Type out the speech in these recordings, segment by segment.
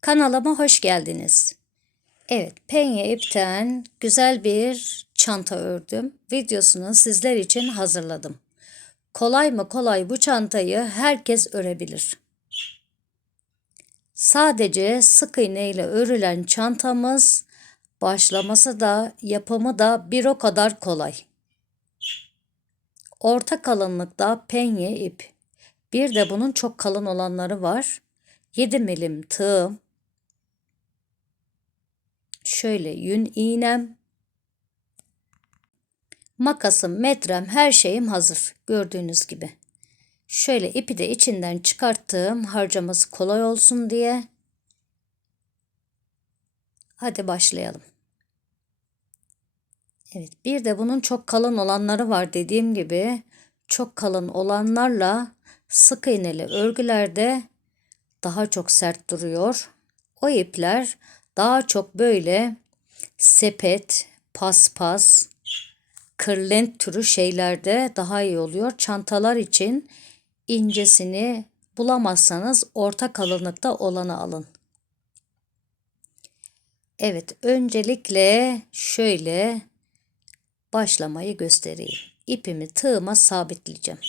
Kanalıma hoş geldiniz. Evet, penye ipten güzel bir çanta ördüm. Videosunu sizler için hazırladım. Kolay mı kolay bu çantayı herkes örebilir. Sadece sık iğne ile örülen çantamız başlaması da yapımı da bir o kadar kolay. Orta kalınlıkta penye ip. Bir de bunun çok kalın olanları var. 7 milim tığım. Şöyle yün iğnem. Makasım, metrem, her şeyim hazır. Gördüğünüz gibi. Şöyle ipi de içinden çıkarttım. Harcaması kolay olsun diye. Hadi başlayalım. Evet, bir de bunun çok kalın olanları var dediğim gibi. Çok kalın olanlarla sık iğneli örgülerde daha çok sert duruyor. O ipler daha çok böyle sepet, paspas, kırlent türü şeylerde daha iyi oluyor. Çantalar için incesini bulamazsanız orta kalınlıkta olanı alın. Evet, öncelikle şöyle başlamayı göstereyim. İpimi tığıma sabitleyeceğim.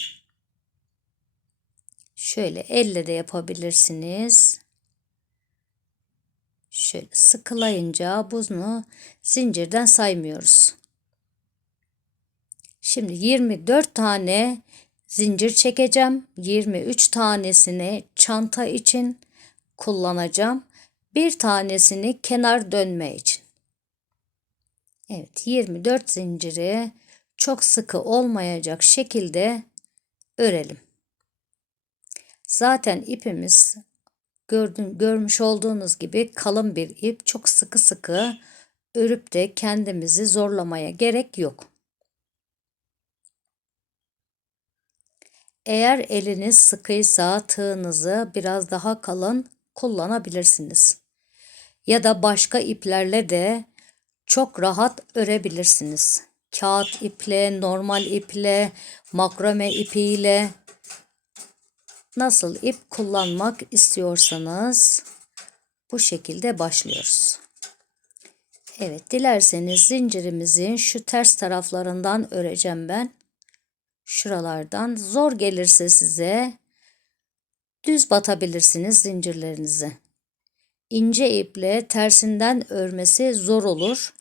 Şöyle elle de yapabilirsiniz. Şöyle sıkılayınca bunu zincirden saymıyoruz. Şimdi 24 tane zincir çekeceğim. 23 tanesini çanta için kullanacağım. Bir tanesini kenar dönme için. Evet 24 zinciri çok sıkı olmayacak şekilde örelim. Zaten ipimiz gördüğün, görmüş olduğunuz gibi kalın bir ip. Çok sıkı sıkı örüp de kendimizi zorlamaya gerek yok. Eğer eliniz sıkıysa tığınızı biraz daha kalın kullanabilirsiniz. Ya da başka iplerle de çok rahat örebilirsiniz. Kağıt iple, normal iple, makrame ipiyle nasıl ip kullanmak istiyorsanız bu şekilde başlıyoruz. Evet dilerseniz zincirimizin şu ters taraflarından öreceğim ben. Şuralardan zor gelirse size düz batabilirsiniz zincirlerinizi. İnce iple tersinden örmesi zor olur.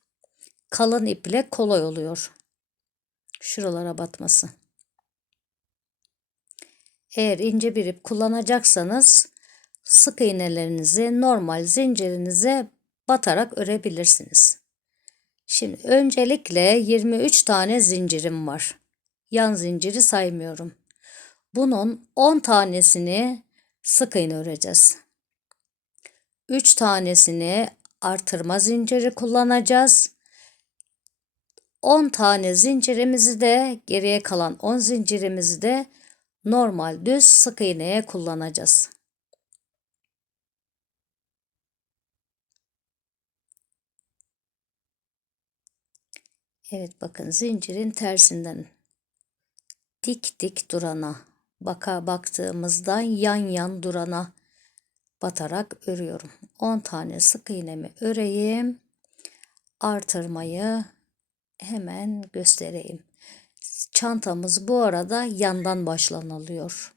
Kalın iple kolay oluyor. Şuralara batması. Eğer ince bir ip kullanacaksanız sık iğnelerinizi normal zincirinize batarak örebilirsiniz. Şimdi öncelikle 23 tane zincirim var. Yan zinciri saymıyorum. Bunun 10 tanesini sık iğne öreceğiz. 3 tanesini artırma zinciri kullanacağız. 10 tane zincirimizi de geriye kalan 10 zincirimizi de normal düz sık iğneye kullanacağız. Evet bakın zincirin tersinden dik dik durana baka baktığımızda yan yan durana batarak örüyorum. 10 tane sık iğnemi öreyim. Artırmayı hemen göstereyim. Çantamız bu arada yandan başlanılıyor.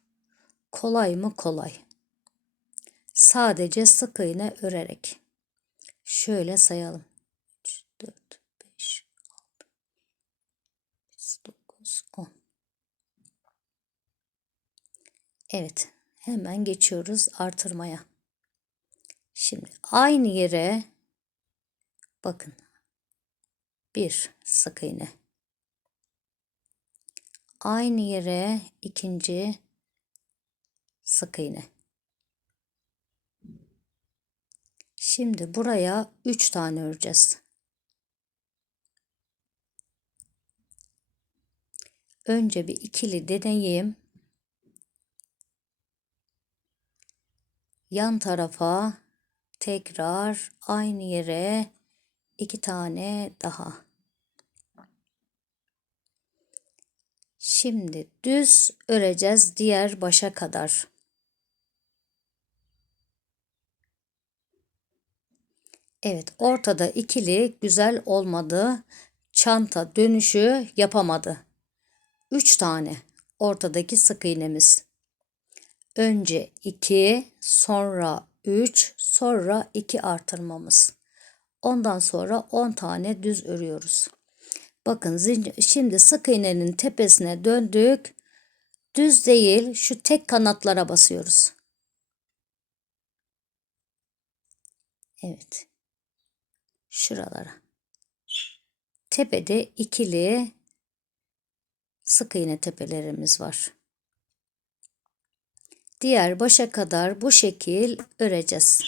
Kolay mı kolay. Sadece sık iğne örerek. Şöyle sayalım. 3, 4, 5, 6, 9, 10. Evet. Hemen geçiyoruz artırmaya. Şimdi aynı yere bakın. Bir sık iğne aynı yere ikinci sık iğne. Şimdi buraya 3 tane öreceğiz. Önce bir ikili deneyim. Yan tarafa tekrar aynı yere iki tane daha. Şimdi düz öreceğiz diğer başa kadar. Evet, ortada ikili güzel olmadı. Çanta dönüşü yapamadı. Üç tane ortadaki sık iğnemiz. Önce 2, sonra 3, sonra 2 artırmamız. Ondan sonra 10 tane düz örüyoruz. Bakın şimdi sık iğnenin tepesine döndük. Düz değil şu tek kanatlara basıyoruz. Evet. Şuralara. Tepede ikili sık iğne tepelerimiz var. Diğer başa kadar bu şekil öreceğiz.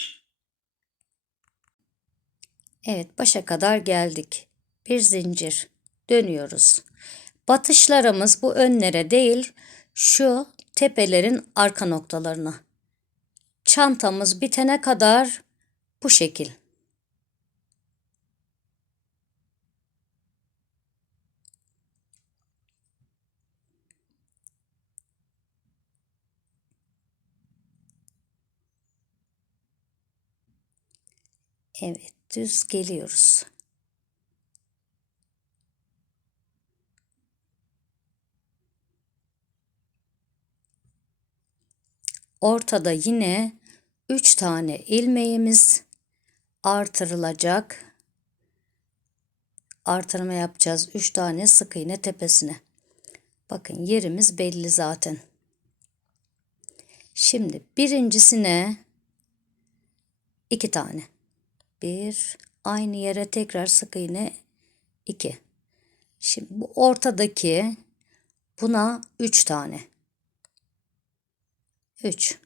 Evet başa kadar geldik. Bir zincir dönüyoruz. Batışlarımız bu önlere değil şu tepelerin arka noktalarına. Çantamız bitene kadar bu şekil. Evet, düz geliyoruz. Ortada yine 3 tane ilmeğimiz artırılacak. Artırma yapacağız 3 tane sık iğne tepesine. Bakın yerimiz belli zaten. Şimdi birincisine 2 tane. 1 aynı yere tekrar sık iğne 2. Şimdi bu ortadaki buna 3 tane. 3.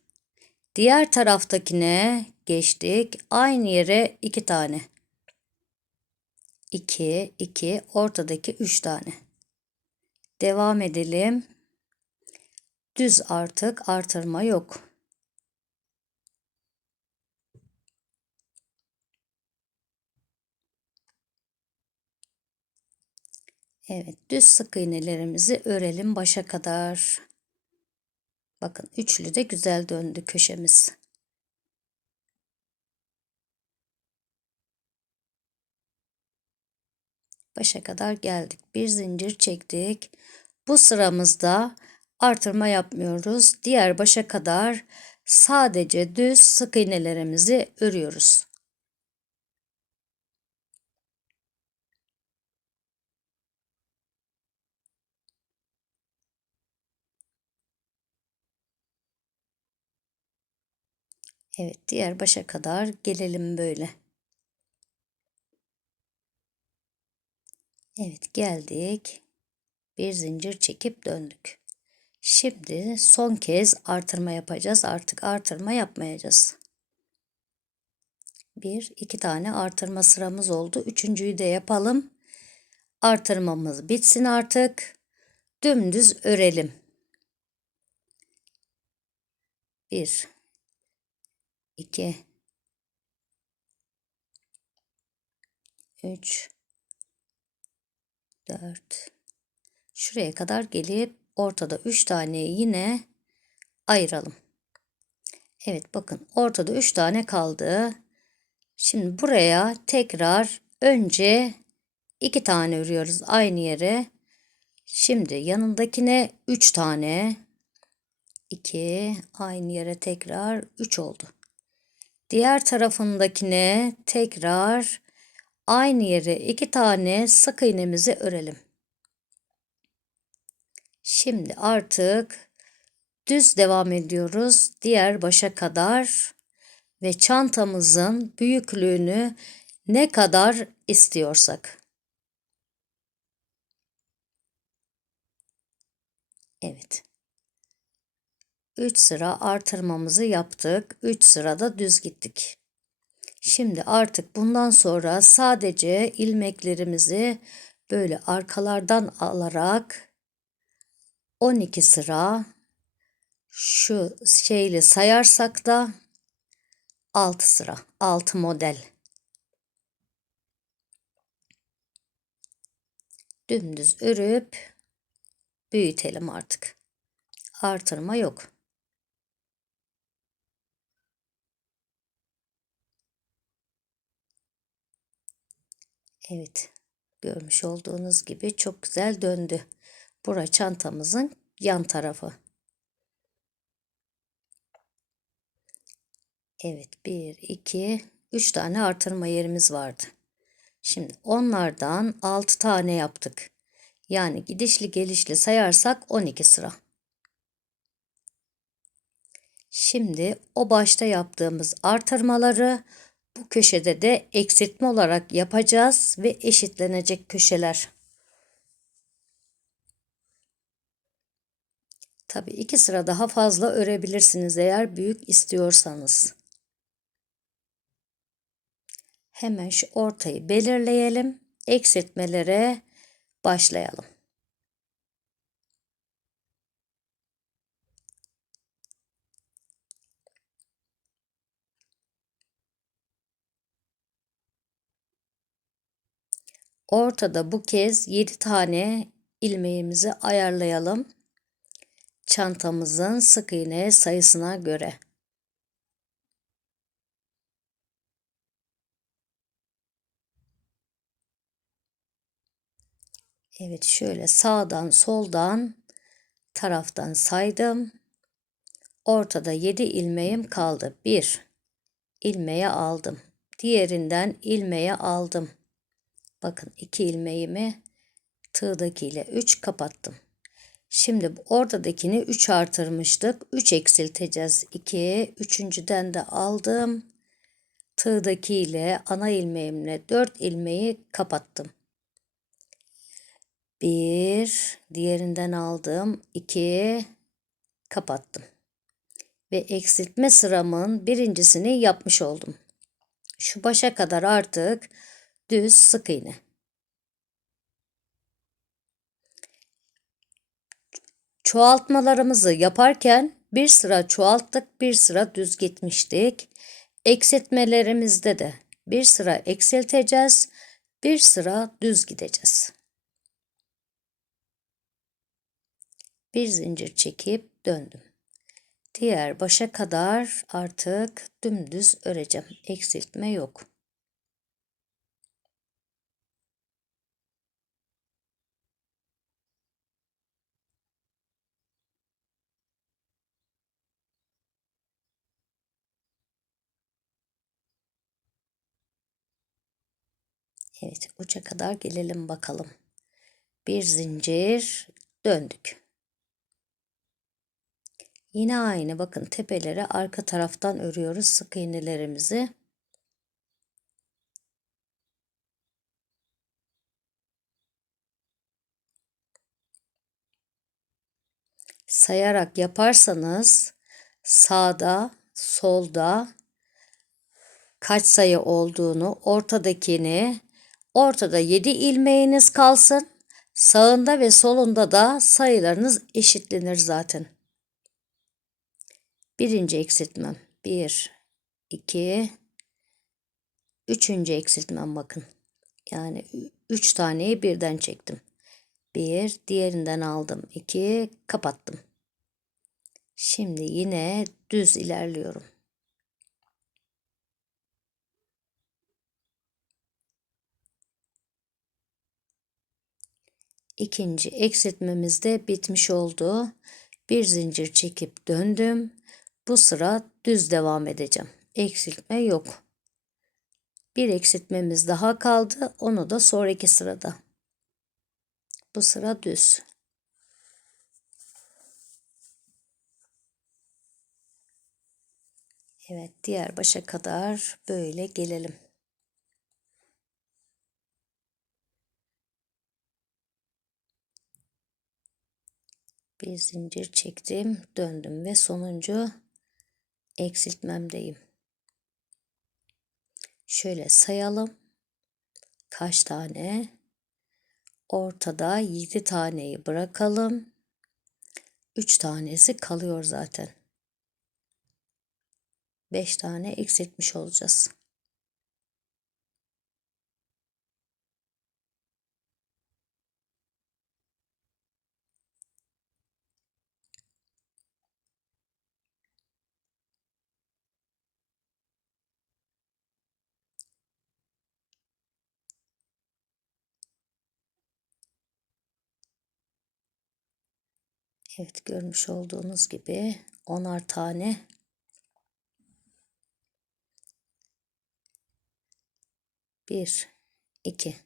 Diğer taraftakine geçtik. Aynı yere 2 tane. 2, 2, ortadaki 3 tane. Devam edelim. Düz artık artırma yok. Evet, düz sık iğnelerimizi örelim başa kadar. Bakın üçlü de güzel döndü köşemiz. Başa kadar geldik. Bir zincir çektik. Bu sıramızda artırma yapmıyoruz. Diğer başa kadar sadece düz sık iğnelerimizi örüyoruz. Evet diğer başa kadar gelelim böyle. Evet geldik. Bir zincir çekip döndük. Şimdi son kez artırma yapacağız. Artık artırma yapmayacağız. Bir, iki tane artırma sıramız oldu. Üçüncüyü de yapalım. Artırmamız bitsin artık. Dümdüz örelim. Bir, 2 3 4 Şuraya kadar gelip ortada 3 taneyi yine ayıralım. Evet bakın ortada 3 tane kaldı. Şimdi buraya tekrar önce 2 tane örüyoruz aynı yere. Şimdi yanındakine 3 tane 2 aynı yere tekrar 3 oldu. Diğer tarafındakine tekrar aynı yere iki tane sık iğnemizi örelim. Şimdi artık düz devam ediyoruz diğer başa kadar ve çantamızın büyüklüğünü ne kadar istiyorsak. Evet. 3 sıra artırmamızı yaptık. 3 sırada düz gittik. Şimdi artık bundan sonra sadece ilmeklerimizi böyle arkalardan alarak 12 sıra şu şeyle sayarsak da 6 sıra, 6 model. Dümdüz örüp büyütelim artık. Artırma yok. Evet. Görmüş olduğunuz gibi çok güzel döndü. Bura çantamızın yan tarafı. Evet 1, 2, 3 tane artırma yerimiz vardı. Şimdi onlardan 6 tane yaptık. Yani gidişli gelişli sayarsak 12 sıra. Şimdi o başta yaptığımız artırmaları bu köşede de eksiltme olarak yapacağız ve eşitlenecek köşeler. Tabi iki sıra daha fazla örebilirsiniz eğer büyük istiyorsanız. Hemen şu ortayı belirleyelim. Eksiltmelere başlayalım. Ortada bu kez 7 tane ilmeğimizi ayarlayalım. Çantamızın sık iğne sayısına göre. Evet şöyle sağdan soldan taraftan saydım. Ortada 7 ilmeğim kaldı. 1 ilmeğe aldım. Diğerinden ilmeğe aldım. Bakın 2 ilmeğimi tığdaki ile 3 kapattım. Şimdi oradakini 3 artırmıştık. 3 eksilteceğiz. 2, üçüncüden de aldım. Tığdaki ile ana ilmeğimle 4 ilmeği kapattım. 1, diğerinden aldım. 2, kapattım. Ve eksiltme sıramın birincisini yapmış oldum. Şu başa kadar artık düz sık iğne. Çoğaltmalarımızı yaparken bir sıra çoğalttık, bir sıra düz gitmiştik. Eksiltmelerimizde de bir sıra eksilteceğiz, bir sıra düz gideceğiz. Bir zincir çekip döndüm. Diğer başa kadar artık dümdüz öreceğim. Eksiltme yok. Evet uca kadar gelelim bakalım. Bir zincir döndük. Yine aynı bakın tepeleri arka taraftan örüyoruz sık iğnelerimizi. Sayarak yaparsanız sağda, solda kaç sayı olduğunu, ortadakini Ortada 7 ilmeğiniz kalsın. Sağında ve solunda da sayılarınız eşitlenir zaten. Birinci eksiltmem. 1, 2, üçüncü eksiltmem bakın. Yani 3 taneyi birden çektim. 1, diğerinden aldım. 2, kapattım. Şimdi yine düz ilerliyorum. İkinci eksiltmemiz de bitmiş oldu. Bir zincir çekip döndüm. Bu sıra düz devam edeceğim. Eksiltme yok. Bir eksiltmemiz daha kaldı. Onu da sonraki sırada. Bu sıra düz. Evet diğer başa kadar böyle gelelim. Bir zincir çektim döndüm ve sonuncu eksiltmemdeyim. Şöyle sayalım. Kaç tane? Ortada 7 taneyi bırakalım. 3 tanesi kalıyor zaten. 5 tane eksiltmiş olacağız Evet görmüş olduğunuz gibi onar tane bir iki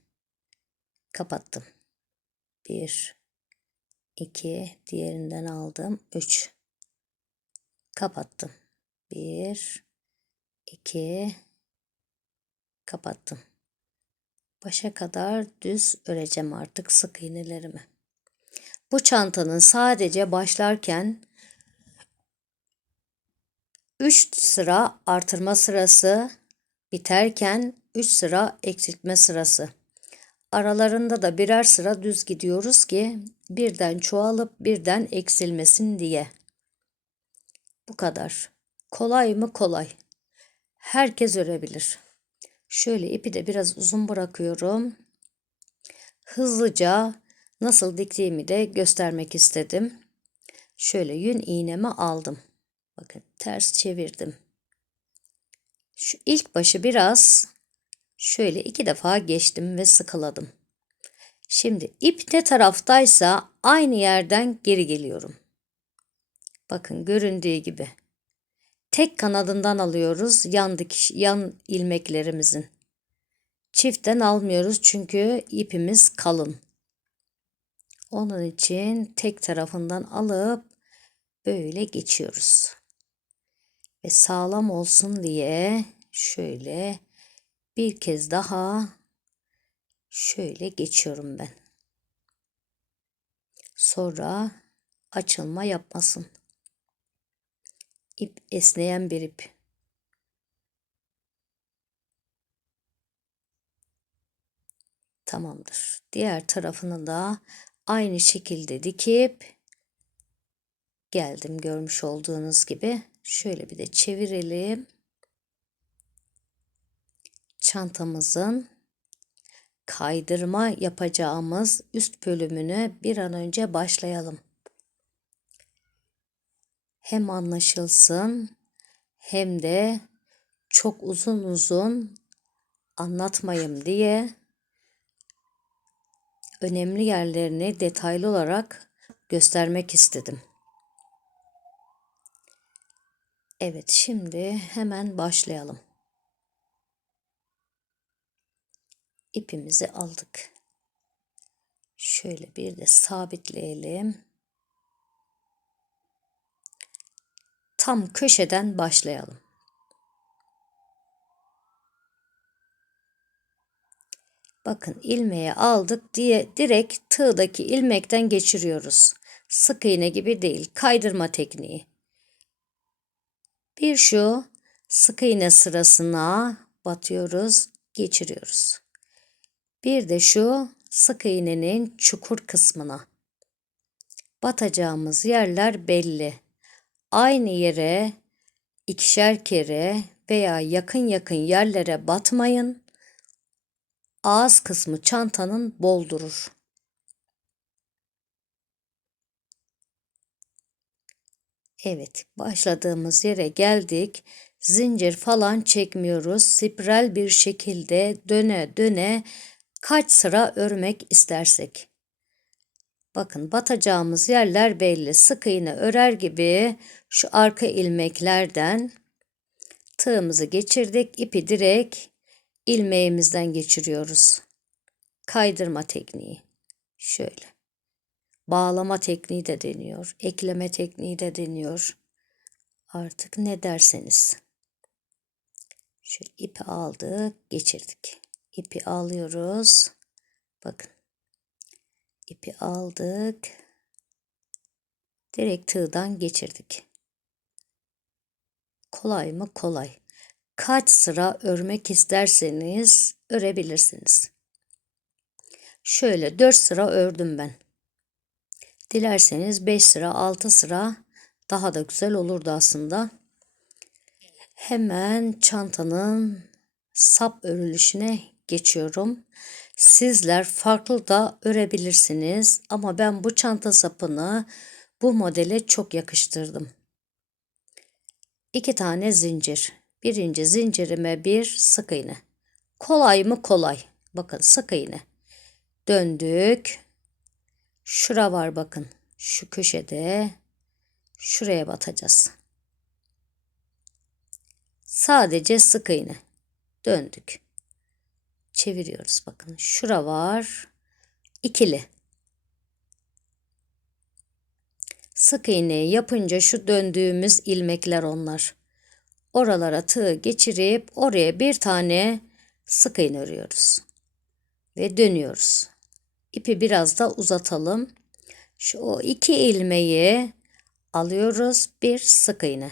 kapattım. Bir iki diğerinden aldım. Üç kapattım. Bir iki kapattım. Başa kadar düz öreceğim artık sık iğnelerimi. Bu çantanın sadece başlarken 3 sıra artırma sırası biterken 3 sıra eksiltme sırası. Aralarında da birer sıra düz gidiyoruz ki birden çoğalıp birden eksilmesin diye. Bu kadar. Kolay mı kolay. Herkes örebilir. Şöyle ipi de biraz uzun bırakıyorum. Hızlıca nasıl diktiğimi de göstermek istedim. Şöyle yün iğnemi aldım. Bakın ters çevirdim. Şu ilk başı biraz şöyle iki defa geçtim ve sıkıladım. Şimdi ip ne taraftaysa aynı yerden geri geliyorum. Bakın göründüğü gibi. Tek kanadından alıyoruz yan dikiş, yan ilmeklerimizin. Çiftten almıyoruz çünkü ipimiz kalın. Onun için tek tarafından alıp böyle geçiyoruz. Ve sağlam olsun diye şöyle bir kez daha şöyle geçiyorum ben. Sonra açılma yapmasın. İp esneyen bir ip. Tamamdır. Diğer tarafını da aynı şekilde dikip geldim görmüş olduğunuz gibi. Şöyle bir de çevirelim. Çantamızın kaydırma yapacağımız üst bölümüne bir an önce başlayalım. Hem anlaşılsın hem de çok uzun uzun anlatmayayım diye önemli yerlerini detaylı olarak göstermek istedim. Evet, şimdi hemen başlayalım. İpimizi aldık. Şöyle bir de sabitleyelim. Tam köşeden başlayalım. Bakın ilmeği aldık diye direkt tığdaki ilmekten geçiriyoruz. Sık iğne gibi değil, kaydırma tekniği. Bir şu sık iğne sırasına batıyoruz, geçiriyoruz. Bir de şu sık iğnenin çukur kısmına. Batacağımız yerler belli. Aynı yere ikişer kere veya yakın yakın yerlere batmayın. Ağız kısmı çantanın bol durur. Evet, başladığımız yere geldik. Zincir falan çekmiyoruz. Spiral bir şekilde döne döne kaç sıra örmek istersek. Bakın batacağımız yerler belli. Sık iğne örer gibi şu arka ilmeklerden tığımızı geçirdik. İpi direkt ilmeğimizden geçiriyoruz. Kaydırma tekniği. Şöyle. Bağlama tekniği de deniyor. Ekleme tekniği de deniyor. Artık ne derseniz. Şöyle ipi aldık, geçirdik. İpi alıyoruz. Bakın. İpi aldık. Direkt tığdan geçirdik. Kolay mı? Kolay. Kaç sıra örmek isterseniz örebilirsiniz. Şöyle 4 sıra ördüm ben. Dilerseniz 5 sıra 6 sıra daha da güzel olurdu aslında. Hemen çantanın sap örülüşüne geçiyorum. Sizler farklı da örebilirsiniz ama ben bu çanta sapını bu modele çok yakıştırdım. İki tane zincir. Birinci zincirime bir sık iğne. Kolay mı kolay. Bakın sık iğne. Döndük. Şura var bakın. şu köşede şuraya batacağız. Sadece sık iğne. Döndük. Çeviriyoruz bakın. Şura var. İkili. Sık iğneyi yapınca şu döndüğümüz ilmekler onlar. Oralara tığ geçirip oraya bir tane sık iğne örüyoruz. Ve dönüyoruz. İpi biraz da uzatalım. Şu o iki ilmeği alıyoruz. Bir sık iğne.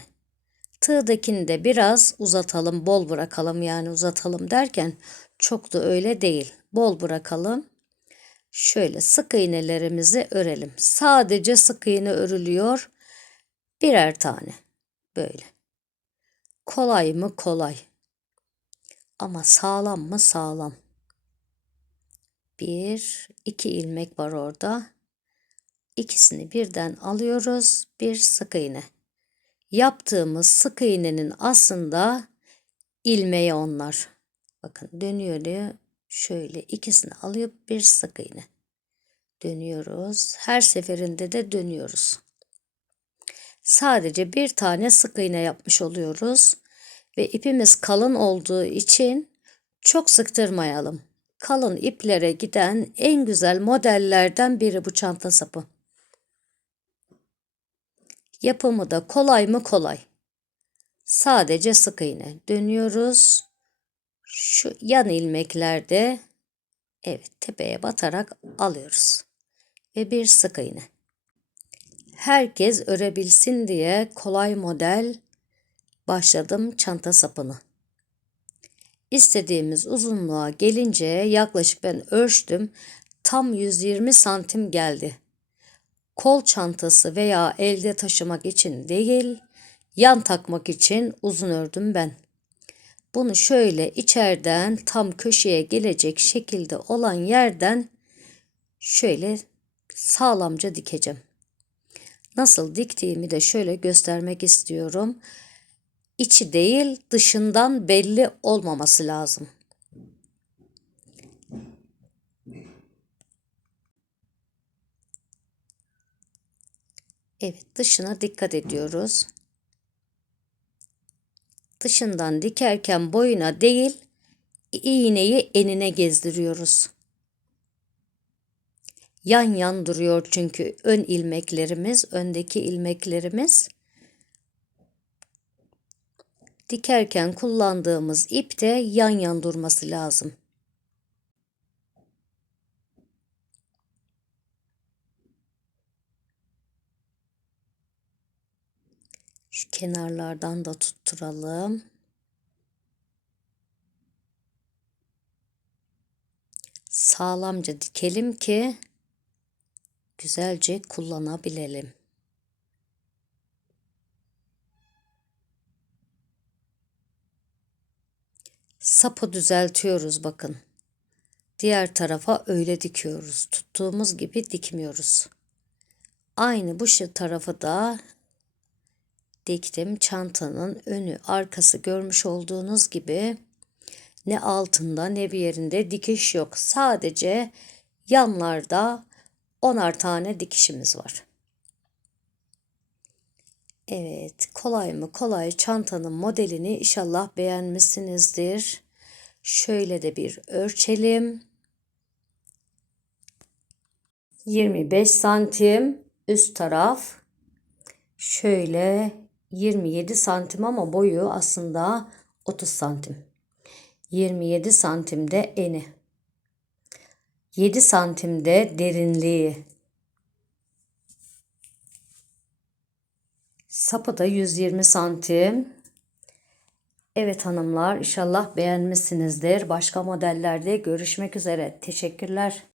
Tığdakini de biraz uzatalım, bol bırakalım yani uzatalım derken çok da öyle değil. Bol bırakalım. Şöyle sık iğnelerimizi örelim. Sadece sık iğne örülüyor. Birer tane. Böyle. Kolay mı? Kolay. Ama sağlam mı? Sağlam. Bir, iki ilmek var orada. İkisini birden alıyoruz. Bir sık iğne. Yaptığımız sık iğnenin aslında ilmeği onlar. Bakın dönüyor şöyle ikisini alıp bir sık iğne. Dönüyoruz. Her seferinde de dönüyoruz. Sadece bir tane sık iğne yapmış oluyoruz. Ve ipimiz kalın olduğu için çok sıktırmayalım. Kalın iplere giden en güzel modellerden biri bu çanta sapı. Yapımı da kolay mı kolay. Sadece sık iğne. Dönüyoruz. Şu yan ilmeklerde evet tepeye batarak alıyoruz. Ve bir sık iğne. Herkes örebilsin diye kolay model başladım çanta sapını. İstediğimiz uzunluğa gelince yaklaşık ben ölçtüm. Tam 120 santim geldi. Kol çantası veya elde taşımak için değil, yan takmak için uzun ördüm ben. Bunu şöyle içeriden tam köşeye gelecek şekilde olan yerden şöyle sağlamca dikeceğim. Nasıl diktiğimi de şöyle göstermek istiyorum. İçi değil dışından belli olmaması lazım. Evet dışına dikkat ediyoruz. Dışından dikerken boyuna değil iğneyi enine gezdiriyoruz. Yan yan duruyor çünkü ön ilmeklerimiz, öndeki ilmeklerimiz. Dikerken kullandığımız ip de yan yan durması lazım. Şu kenarlardan da tutturalım. Sağlamca dikelim ki güzelce kullanabilelim. Sapı düzeltiyoruz bakın. Diğer tarafa öyle dikiyoruz. Tuttuğumuz gibi dikmiyoruz. Aynı bu şu tarafı da diktim. Çantanın önü arkası görmüş olduğunuz gibi ne altında ne bir yerinde dikiş yok. Sadece yanlarda onar tane dikişimiz var. Evet, kolay mı kolay çantanın modelini inşallah beğenmişsinizdir. Şöyle de bir ölçelim. 25 santim üst taraf. Şöyle 27 santim ama boyu aslında 30 santim. 27 santimde eni. 7 santimde derinliği. Sapı da 120 santim. Evet hanımlar inşallah beğenmişsinizdir. Başka modellerde görüşmek üzere. Teşekkürler.